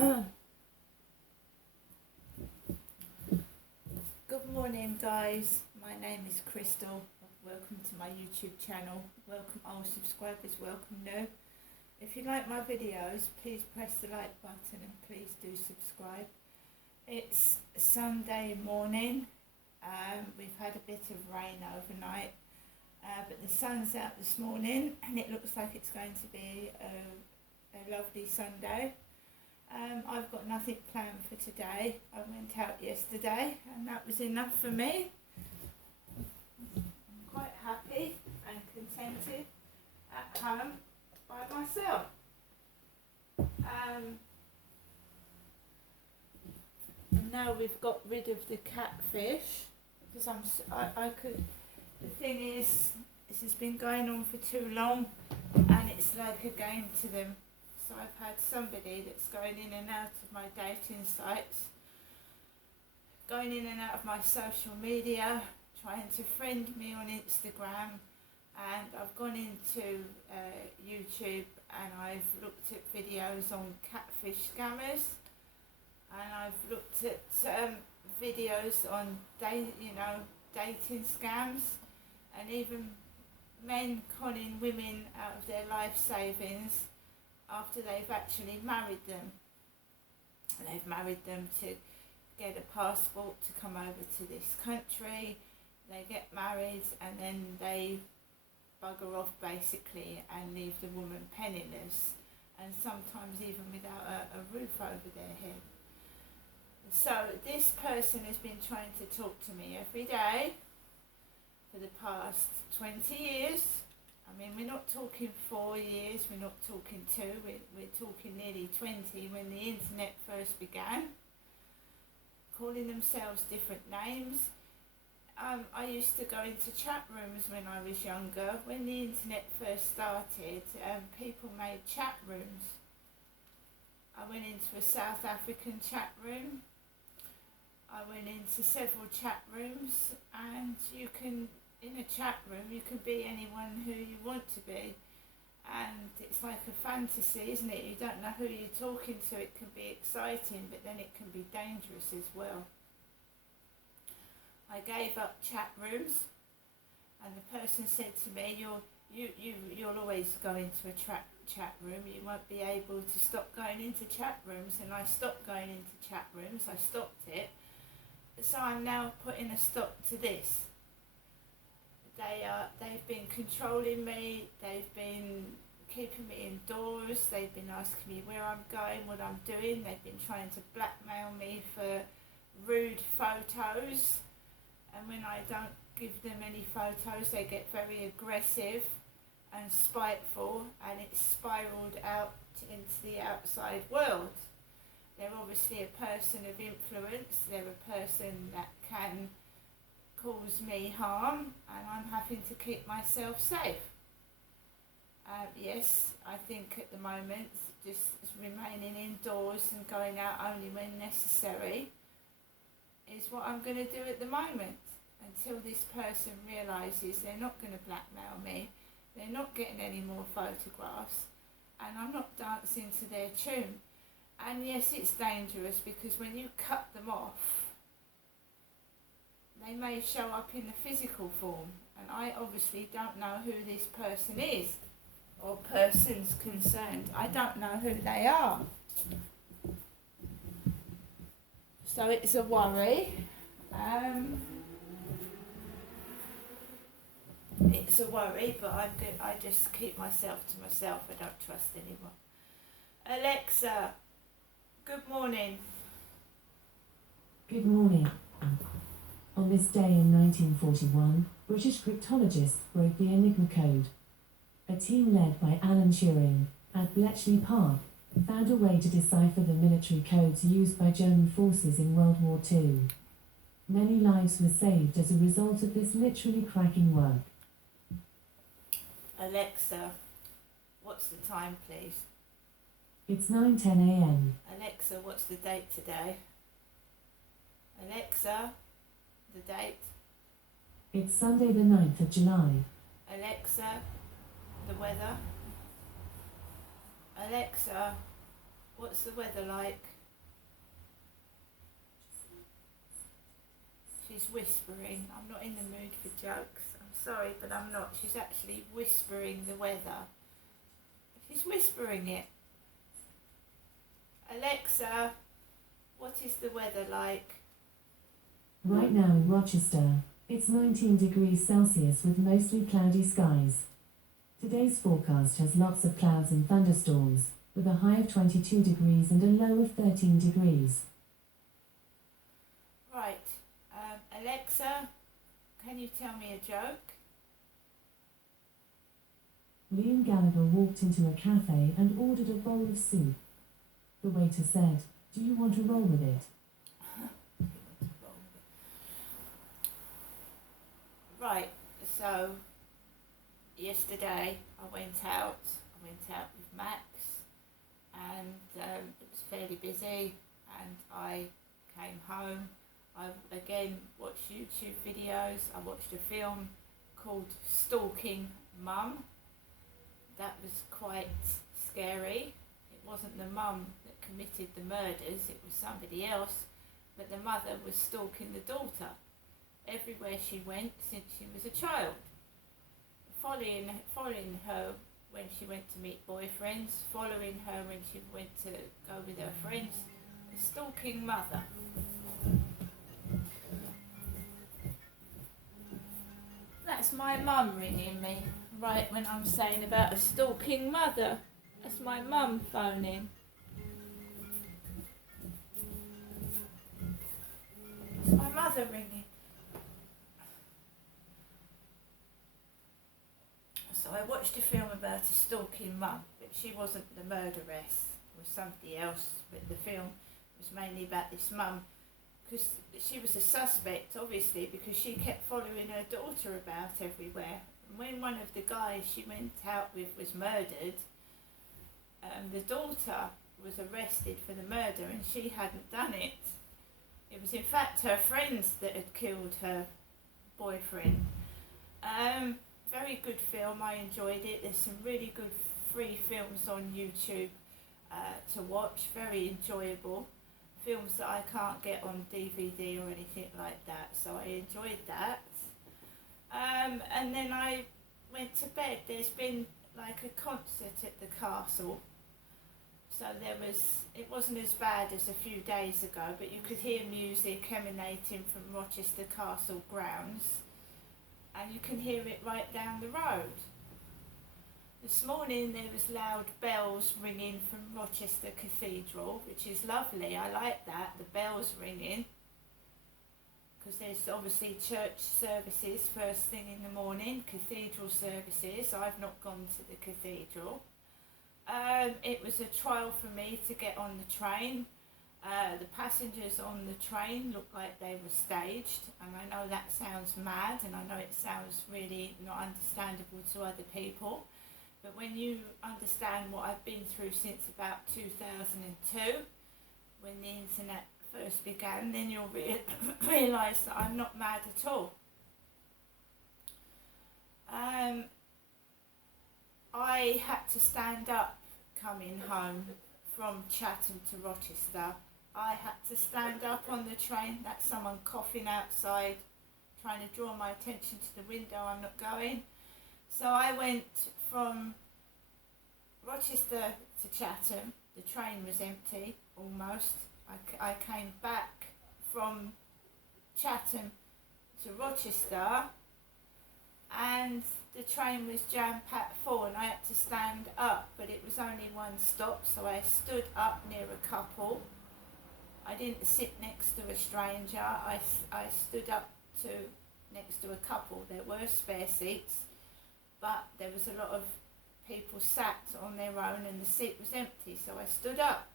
Good morning, guys. My name is Crystal. Welcome to my YouTube channel. Welcome all subscribers, welcome new. If you like my videos, please press the like button and please do subscribe. It's Sunday morning. We've had a bit of rain overnight, but the sun's out this morning and it looks like it's going to be a lovely Sunday. I've got nothing planned for today. I went out yesterday and that was enough for me. I'm quite happy and contented at home by myself. And now we've got rid of the catfish because the thing is, this has been going on for too long and it's like a game to them. So I've had somebody that's going in and out of my dating sites, going in and out of my social media, trying to friend me on Instagram, and I've gone into YouTube and I've looked at videos on catfish scammers, and I've looked at videos on dating scams, and even men conning women out of their life savings after they've actually married them. They've married them to get a passport to come over to this country. They get married and then they bugger off basically and leave the woman penniless, and sometimes even without a roof over their head. So this person has been trying to talk to me every day for the past 20 years. I mean, we're not talking 4 years, we're not talking 2, we're talking nearly 20 when the internet first began, calling themselves different names. I used to go into chat rooms when I was younger. When the internet first started, people made chat rooms. I went into a South African chat room. I went into several chat rooms, and in a chat room you can be anyone who you want to be, and it's like a fantasy, isn't it? You don't know who you're talking to. It can be exciting, but then it can be dangerous as well. I gave up chat rooms, and the person said to me, you'll always go into a chat room, you won't be able to stop going into chat rooms. And I stopped going into chat rooms, I stopped it. So I'm now putting a stop to this. They've been controlling me, they've been keeping me indoors, they've been asking me where I'm going, what I'm doing, they've been trying to blackmail me for rude photos, and when I don't give them any photos they get very aggressive and spiteful, and it's spiralled out into the outside world. They're obviously a person of influence, they're a person that can cause me harm, and I'm having to keep myself safe. Yes, I think at the moment just remaining indoors and going out only when necessary is what I'm going to do at the moment, until this person realises they're not going to blackmail me, they're not getting any more photographs, and I'm not dancing to their tune. And yes, it's dangerous because when you cut them off, they may show up in a physical form, and I obviously don't know who this person is or persons concerned. I don't know who they are. So it's a worry. It's a worry, but I just keep myself to myself. I don't trust anyone. Alexa, good morning. Good morning. On this day in 1941, British cryptologists broke the Enigma code. A team led by Alan Turing, at Bletchley Park, found a way to decipher the military codes used by German forces in World War II. Many lives were saved as a result of this literally cracking work. Alexa, what's the time, please? It's 9:10 a.m. Alexa, what's the date today? Alexa, the date? It's Sunday the 9th of July. Alexa, the weather? Alexa, What's the weather like? She's whispering. I'm not in the mood for jokes. I'm sorry, but I'm not. She's actually whispering the weather. She's whispering it. Alexa, what is the weather like? Right now in Rochester, it's 19 degrees Celsius with mostly cloudy skies. Today's forecast has lots of clouds and thunderstorms, with a high of 22 degrees and a low of 13 degrees. Right. Alexa, can you tell me a joke? Liam Gallagher walked into a cafe and ordered a bowl of soup. The waiter said, "Do you want to roll with it?" Right, so yesterday I went out with Max, and it was fairly busy, and I came home. I again watched YouTube videos. I watched a film called Stalking Mum. That was quite scary. It wasn't the mum that committed the murders, it was somebody else, but the mother was stalking the daughter everywhere she went since she was a child, following her when she went to meet boyfriends, following her when she went to go with her friends. A stalking mother. That's my mum ringing me right when I'm saying about a stalking mother. That's my mum phoning. It's my mother ringing. So I watched a film about a stalking mum, but she wasn't the murderess, it was somebody else, but the film was mainly about this mum, because she was a suspect, obviously, because she kept following her daughter about everywhere. And when one of the guys she went out with was murdered, the daughter was arrested for the murder, and she hadn't done it. It was in fact her friends that had killed her boyfriend. Very good film, I enjoyed it. There's some really good free films on YouTube to watch, very enjoyable. Films that I can't get on DVD or anything like that, so I enjoyed that. And then I went to bed. There's been like a concert at the castle, so it wasn't as bad as a few days ago, but you could hear music emanating from Rochester Castle grounds, and you can hear it right down the road. This morning there was loud bells ringing from Rochester Cathedral, which is lovely. I like that, the bells ringing, because there's obviously church services first thing in the morning, cathedral services. I've not gone to the cathedral. It was a trial for me to get on the train. The passengers on the train looked like they were staged, and I know that sounds mad, and I know it sounds really not understandable to other people, but when you understand what I've been through since about 2002, when the internet first began, then you'll realise that I'm not mad at all. I had to stand up coming home from Chatham to Rochester. I had to stand up on the train. That's someone coughing outside, trying to draw my attention to the window. I'm not going. So I went from Rochester to Chatham. The train was empty, almost. I came back from Chatham to Rochester, and the train was jam-packed full, and I had to stand up, but it was only one stop, so I stood up near a couple. I didn't sit next to a stranger. I stood up next to a couple. There were spare seats, but there was a lot of people sat on their own, and the seat was empty, so I stood up.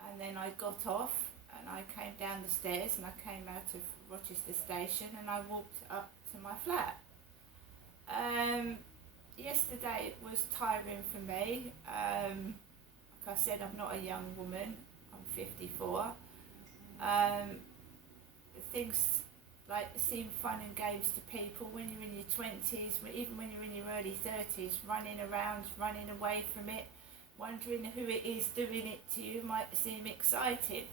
And then I got off, and I came down the stairs, and I came out of Rochester Station, and I walked up to my flat. Yesterday it was tiring for me. Like I said, I'm not a young woman. I'm 54. Things like seem fun and games to people when you're in your 20s, even when you're in your early 30s, running around, running away from it, wondering who it is doing it to you might seem exciting.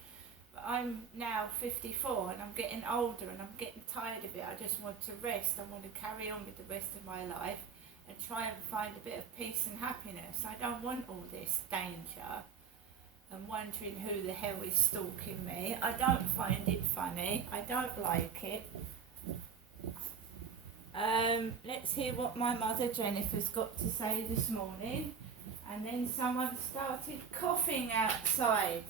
But I'm now 54 and I'm getting older and I'm getting tired of it. I just want to rest. I want to carry on with the rest of my life and try and find a bit of peace and happiness. I don't want all this danger and wondering who the hell is stalking me. I don't find it funny. I don't like it. Let's hear what my mother Jennifer's got to say this morning. And then someone started coughing outside.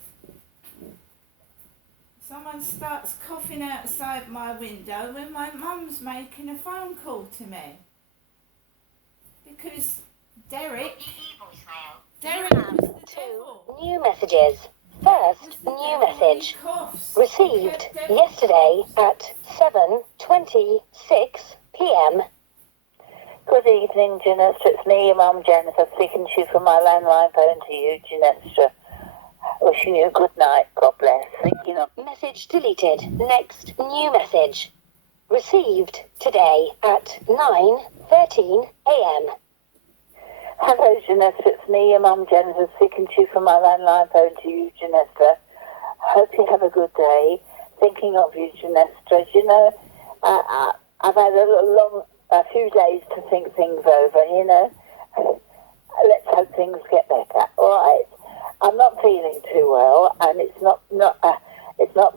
Someone starts coughing outside my window when my mum's making a phone call to me. Because Derek was the devil. New messages. First new message. Received yesterday at 7:26 p.m. Good evening, Ginestra. It's me, your mum, Jennifer, speaking to you from my landline phone to you, Ginestra. Wishing you a good night. God bless. Thinking of message deleted. Next new message. Received today at 9:13 a.m. Hello, Ginestra. It's me, your mum, Jennifer, speaking to you from my landline phone to you, Ginestra. Hope you have a good day. Thinking of you, Ginestra. You know, I've had a few days to think things over, you know. Let's hope things get better. All right. I'm not feeling too well, and it's not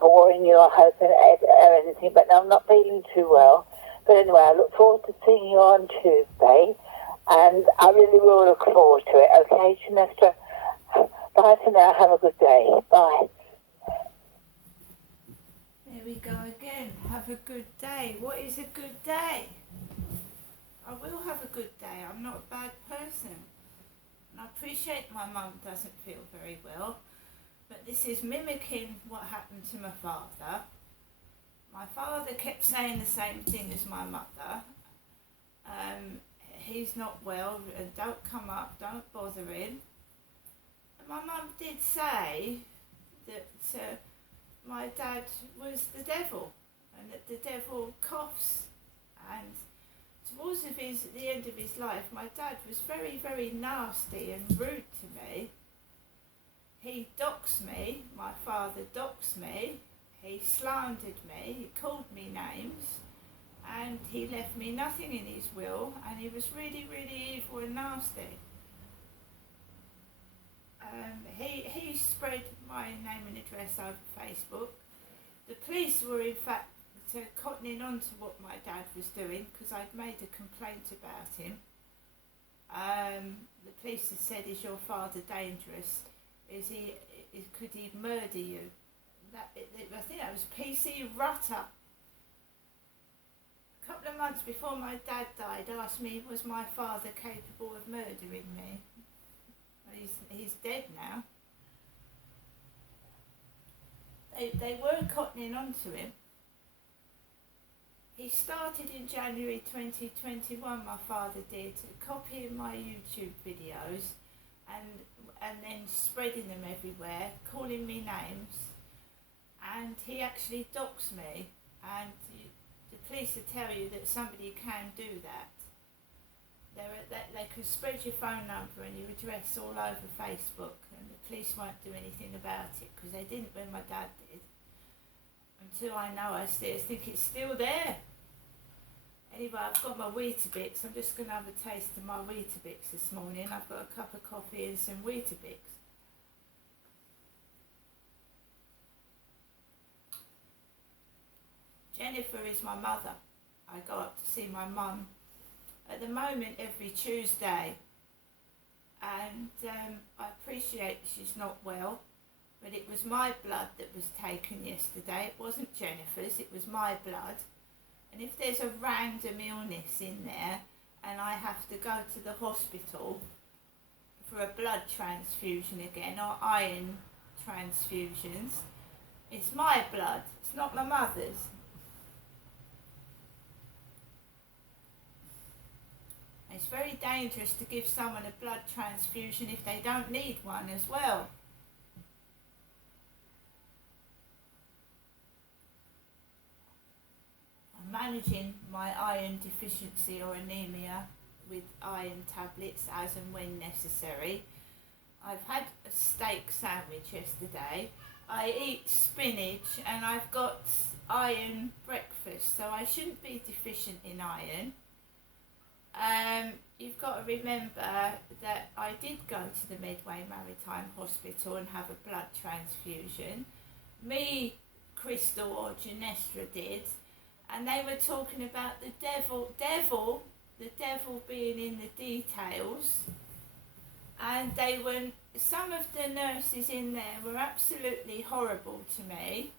boring you, I hope, or anything, but I'm not feeling too well. But anyway, I look forward to seeing you on Tuesday, and I really will look forward to it, okay, Ginestra? Bye for now. Have a good day. Bye. There we go again. Have a good day. What is a good day? I will have a good day. I'm not a bad person. And I appreciate my mum doesn't feel very well, but this is mimicking what happened to my father. My father kept saying the same thing as my mother. He's not well, don't come up, don't bother him. And my mum did say that my dad was the devil, and that the devil coughs. And towards the end of his life, my dad was very, very nasty and rude to me. He doxed me, my father doxed me, he slandered me, he called me names, and he left me nothing in his will, and he was really, really evil and nasty. He spread my name and address over Facebook. The police were in fact cottoning on to what my dad was doing because I'd made a complaint about him. The police had said, "Is your father dangerous? Could he murder you?" I think that was PC Rutter. A couple of months before my dad died, asked me, was my father capable of murdering me? Well, he's dead now. They were cottoning on to him. He started in January 2021, my father did, copying my YouTube videos and then spreading them everywhere, calling me names, and he actually doxed me, and the police will tell you that somebody can do that. They can spread your phone number and your address all over Facebook, and the police won't do anything about it, because they didn't when my dad did. Until I know, I still think it's still there. Anyway, I've got my Weetabix. I'm just going to have a taste of my Weetabix this morning. I've got a cup of coffee and some Weetabix. Jennifer is my mother. I go up to see my mum at the moment every Tuesday, and I appreciate she's not well, but it was my blood that was taken yesterday. It wasn't Jennifer's, it was my blood. And if there's a random illness in there and I have to go to the hospital for a blood transfusion again, or iron transfusions, it's my blood, it's not my mother's. It's very dangerous to give someone a blood transfusion if they don't need one as well. I'm managing my iron deficiency or anemia with iron tablets as and when necessary. I've had a steak sandwich yesterday. I eat spinach and I've got iron breakfast, so I shouldn't be deficient in iron. You've got to remember that I did go to the Medway Maritime Hospital and have a blood transfusion. Me, Crystal or Genestra did, and they were talking about the devil being in the details. And some of the nurses in there were absolutely horrible to me,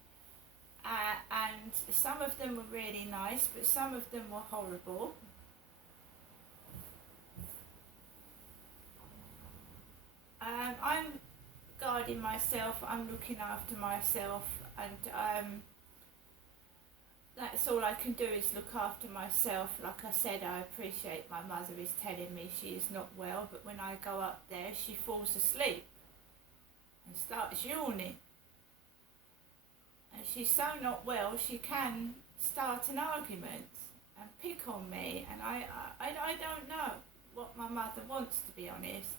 and some of them were really nice, but some of them were horrible. I'm guarding myself, I'm looking after myself, and that's all I can do is look after myself. Like I said, I appreciate my mother is telling me she is not well, but when I go up there, she falls asleep and starts yawning. And she's so not well, she can start an argument and pick on me, and I don't know what my mother wants, to be honest.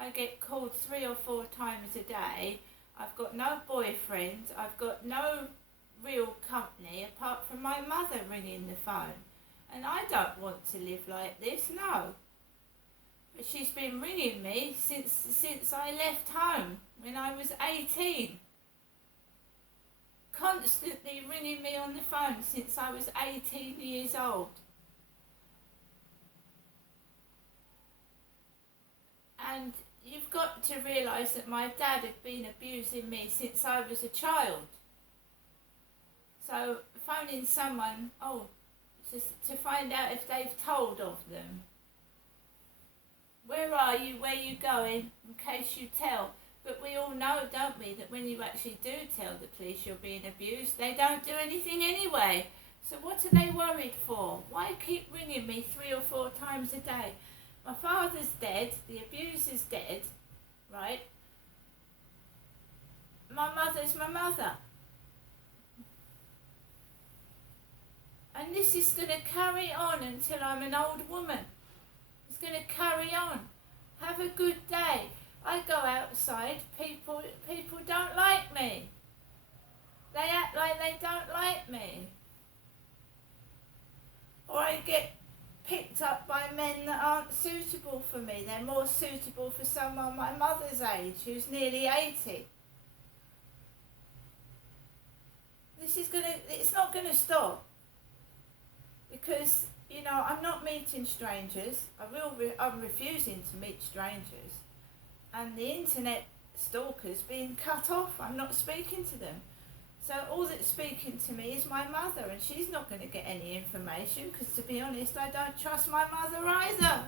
I get called 3 or 4 times a day. I've got no boyfriend, I've got no real company apart from my mother ringing the phone, and I don't want to live like this, no. But she's been ringing me since I left home when I was 18, constantly ringing me on the phone since I was 18 years old. And you've got to realise that my dad had been abusing me since I was a child. So phoning someone, to find out if they've told of them. Where are you? Where are you going? In case you tell. But we all know, don't we, that when you actually do tell the police you're being abused, they don't do anything anyway. So what are they worried for? Why keep ringing me 3 or 4 times a day? My father's dead, the abuser's dead, right? My mother's my mother. And this is going to carry on until I'm an old woman. It's going to carry on. Have a good day. I go outside, people don't like me. They act like they don't like me. Or I get picked up by men that aren't suitable for me. They're more suitable for someone my mother's age, who's nearly 80. It's not gonna stop. Because, I'm not meeting strangers. I'm refusing to meet strangers. And the internet stalkers being cut off. I'm not speaking to them. So all that's speaking to me is my mother, and she's not going to get any information because, to be honest, I don't trust my mother either.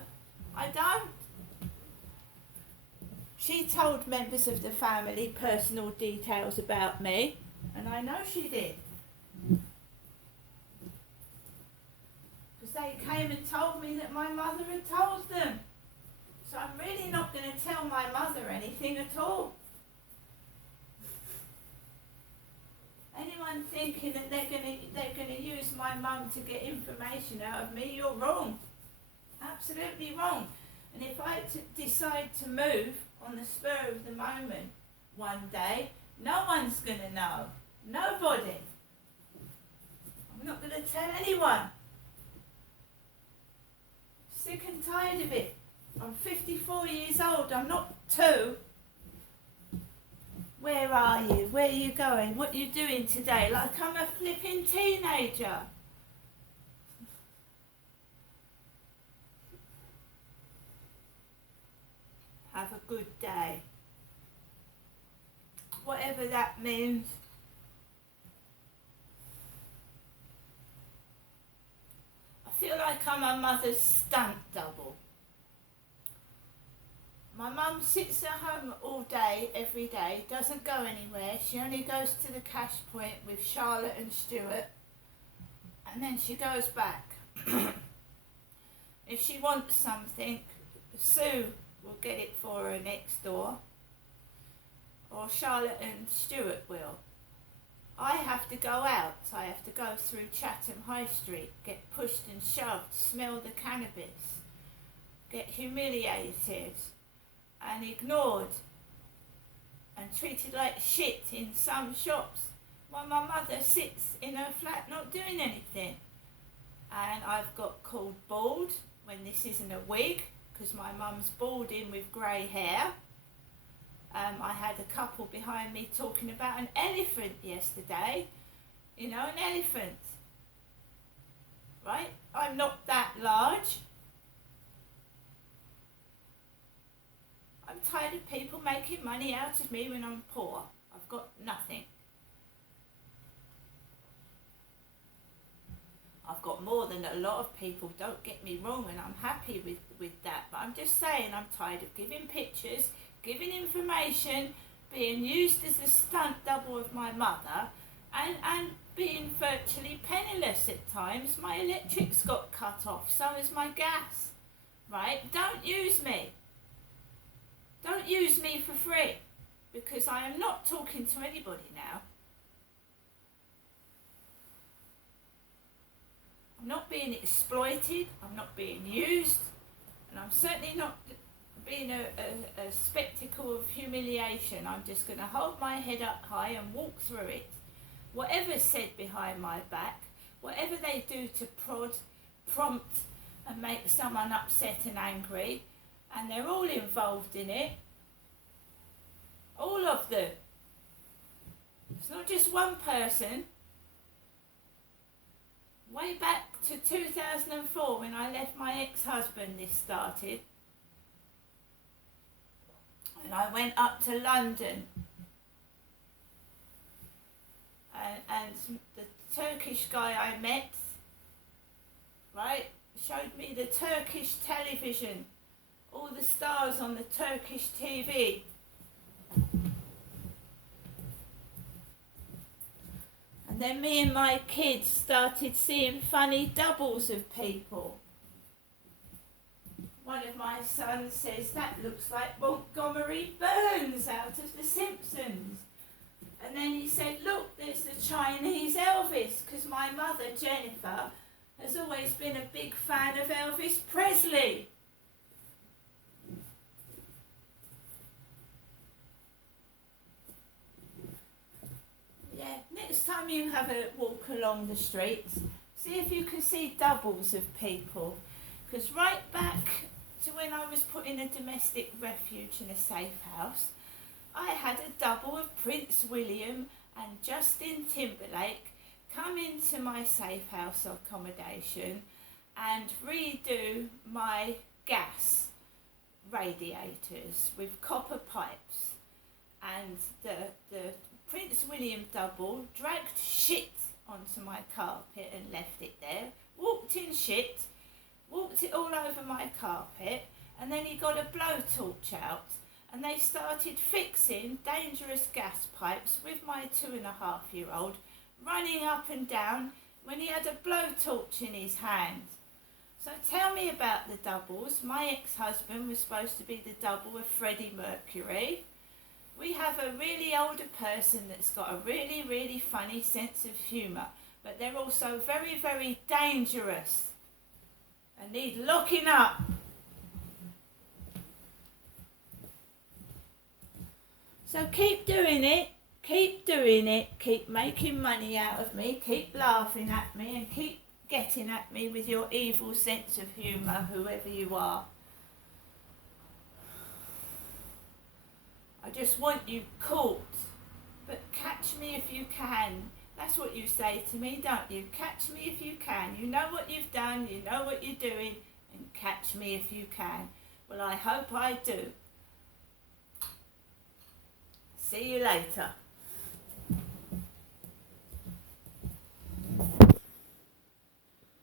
I don't. She told members of the family personal details about me, and I know she did. Because they came and told me that my mother had told them. So I'm really not going to tell my mother anything at all. Anyone thinking that they're going to use my mum to get information out of me, you're wrong. Absolutely wrong. And if I decide to move on the spur of the moment one day, no one's going to know. Nobody. I'm not going to tell anyone. Sick and tired of it. I'm 54 years old, I'm not 2. Where are you? Where are you going? What are you doing today? Like I'm a flipping teenager. Have a good day. Whatever that means. I feel like I'm my mother's stunt double. My mum sits at home all day, every day, doesn't go anywhere. She only goes to the cash point with Charlotte and Stuart, and then she goes back. If she wants something, Sue will get it for her next door, or Charlotte and Stuart will. I have to go out. I have to go through Chatham High Street, get pushed and shoved, smell the cannabis, get humiliated, and ignored and treated like shit in some shops, while my mother sits in her flat not doing anything. And I've got called bald when this isn't a wig, because my mum's balding with grey hair. I had a couple behind me talking about an elephant yesterday. You know, an elephant. Right? I'm not that large. I'm tired of people making money out of me when I'm poor. I've got nothing. I've got more than a lot of people, don't get me wrong, and I'm happy with that. But I'm just saying, I'm tired of giving pictures, giving information, being used as a stunt double of my mother, and being virtually penniless at times. My electric's got cut off, so has my gas. Right? Don't use me. Don't use me for free, because I am not talking to anybody now. I'm not being exploited, I'm not being used, and I'm certainly not being a spectacle of humiliation. I'm just going to hold my head up high and walk through it. Whatever's said behind my back, whatever they do to prompt and make someone upset and angry, and they're all involved in it, all of them. It's not just one person. Way back to 2004 when I left my ex-husband, this started. And I went up to London. And the Turkish guy I met, right, showed me the Turkish television. All the stars on the Turkish TV. And then me and my kids started seeing funny doubles of people. One of my sons says, that looks like Montgomery Burns out of The Simpsons. And then he said, look, there's the Chinese Elvis, because my mother, Jennifer, has always been a big fan of Elvis Presley. Yeah, next time you have a walk along the streets, see if you can see doubles of people. Because right back to when I was put in a domestic refuge in a safe house, I had a double of Prince William and Justin Timberlake come into my safe house accommodation and redo my gas radiators with copper pipes. And the Prince William double dragged shit onto my carpet and left it there, walked in shit, walked it all over my carpet, and then he got a blowtorch out and they started fixing dangerous gas pipes with my 2.5-year-old, running up and down when he had a blowtorch in his hand. So tell me about the doubles. My ex-husband was supposed to be the double of Freddie Mercury. We have a really older person that's got a really, really funny sense of humour, but they're also very, very dangerous and need locking up. So keep doing it, keep making money out of me, keep laughing at me and keep getting at me with your evil sense of humour, whoever you are. I just want you caught, but catch me if you can. That's what you say to me, don't you? Catch me if you can. You know what you've done, you know what you're doing, and catch me if you can. Well, I hope I do. See you later.